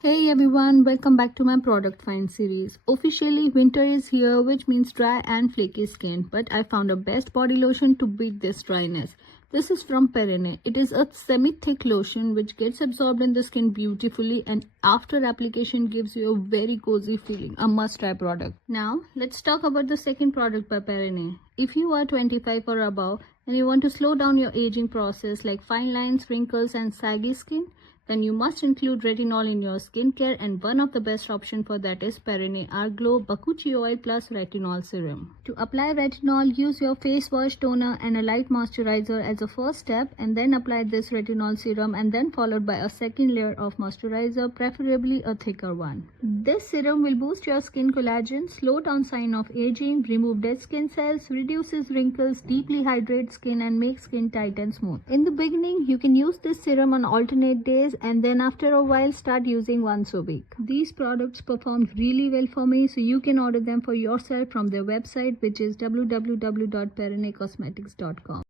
Hey everyone, welcome back to my product find series. Officially winter is here, which means dry and flaky skin, but I found a best body lotion to beat this dryness. This is from Perenne. It is a semi-thick lotion which gets absorbed in the skin beautifully and after application gives you a very cozy feeling. A must-try product. Now let's talk about the second product by Perenne. If you are 25 or above and you want to slow down your aging process like fine lines, wrinkles and saggy skin, then you must include retinol in your skincare, and one of the best options for that is Perenne Glow Bakuchiol plus Retinol Serum. To apply retinol, use your face wash, toner and a light moisturizer as a first step, and then apply this retinol serum and then followed by a second layer of moisturizer, preferably a thicker one. This serum will boost your skin collagen, slow down sign of aging, remove dead skin cells, reduces wrinkles, deeply hydrates skin and makes skin tight and smooth. In the beginning, you can use this serum on alternate days and then after a while start using once a week. These products performed really well for me, so you can order them for yourself from their website, which is www.perennecosmetics.com.